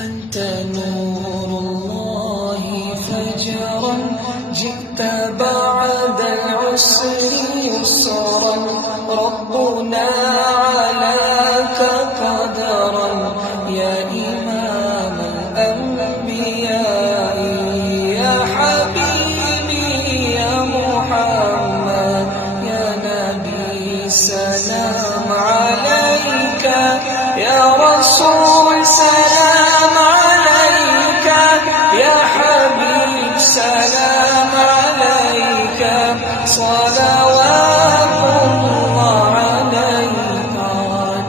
أنت نور الله فجرا جئت بعد العسر يسرا ربنا علاك قدرا يا إمام الأنبياء يا حبيبي يا محمد يا نبي سلام عليك يا رسول سلام عليك يا حبيب سلام عليك صلوات الله عليك